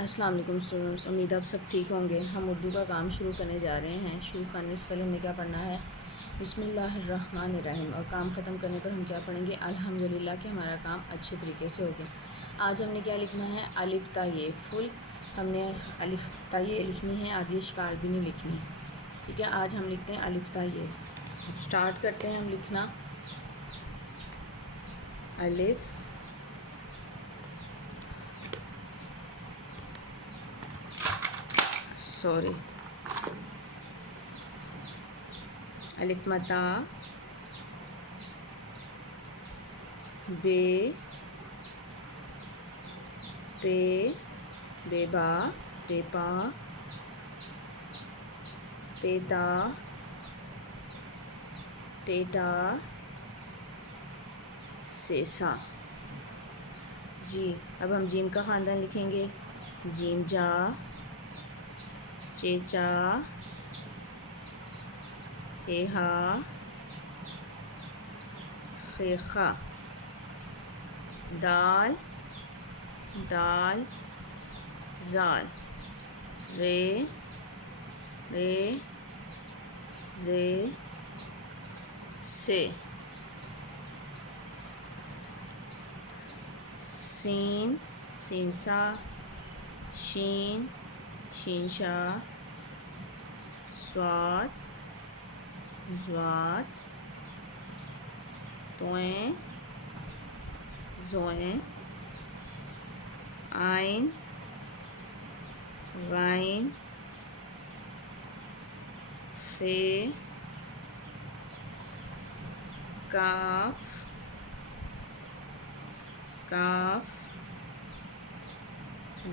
السلام علیکم اسٹوڈنٹس، امید آپ سب ٹھیک ہوں گے۔ ہم اردو کا کام شروع کرنے جا رہے ہیں۔ شروع کرنے سے پہلے ہمیں کیا پڑھنا ہے؟ بسم اللہ الرحمن الرحیم، اور کام ختم کرنے پر ہم کیا پڑھیں گے؟ الحمدللہ کہ ہمارا کام اچھے طریقے سے ہو گیا۔ آج ہم نے کیا لکھنا ہے؟ الف تا یہ فل ہم نے الف تا یہ لکھنی ہے، آدھی اشکال بھی نہیں لکھنی، ٹھیک ہے۔ آج ہم لکھتے ہیں الف تا یہ۔ اب سٹارٹ کرتے ہیں ہم لکھنا الف الف متا بے پے بے با بے پا تیتا ٹیٹا سیسا۔ جی اب ہم جیم کا خاندان لکھیں گے۔ جیم جا چیچا ہا خیخا۔ دال ڈال زال رے زے سے۔ سین سینسا شین شینشا سواد زواد تویں زویں۔ آئین غائن فے کاف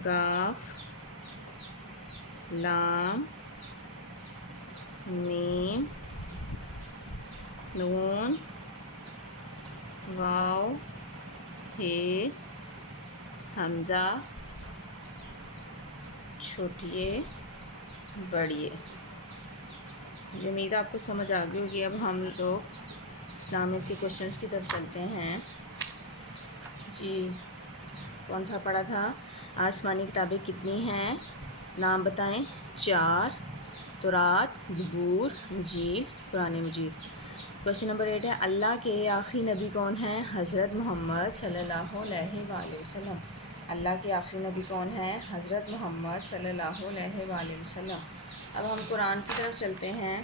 گاف لام میم نون واو ہے حمزہ چھوٹیے بڑیے۔ مجھے امید آپ کو سمجھ آ گئی ہوگی۔ اب ہم لوگ اسلامک کے کوشچنس کی طرف چلتے ہیں۔ جی کون سا پڑھا تھا؟ آسمانی کتابیں کتنی ہیں؟ نام بتائیں۔ 4 تورات زبور انجیل قرآن مجید۔ کویشچن نمبر 8 ہے اللہ کے آخری نبی کون ہیں؟ حضرت محمد صلی اللہ علیہ وآلہ وسلم۔ اللہ کے آخری نبی کون ہیں؟ حضرت محمد صلی اللہ علیہ وآلہ وسلم۔ اب ہم قرآن کی طرف چلتے ہیں۔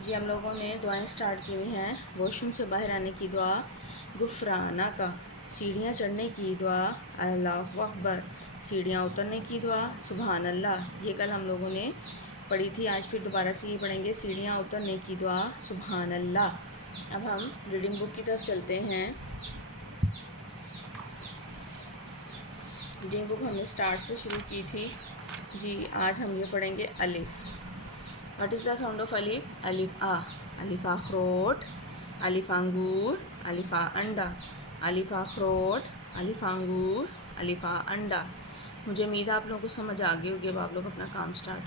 جی ہم لوگوں نے دعائیں سٹارٹ کی ہوئی ہیں۔ واش روم سے باہر آنے کی دعا غفرانہ کا، سیڑھیاں چڑھنے کی دعا اللہ اکبر، سیڑھیاں اترنے کی دعا سبحان اللہ۔ یہ کل ہم لوگوں نے پڑھی تھی، آج پھر دوبارہ سے یہ پڑھیں گے، سیڑھیاں اترنے کی دعا سبحان اللہ۔ اب ہم ریڈنگ بک کی طرف چلتے ہیں۔ ریڈنگ بک ہم نے سٹارٹ سے شروع کی تھی۔ جی آج ہم یہ پڑھیں گے الف۔ What is the sound of الف؟ الف آ، الف اخروٹ، الف انگور، الف انڈا، الف اخروٹ، الف انگور، الف انڈا۔ مجھے امید ہے آپ لوگوں کو سمجھ آ گئی ہوگی۔ اب آپ لوگ اپنا کام سٹارٹ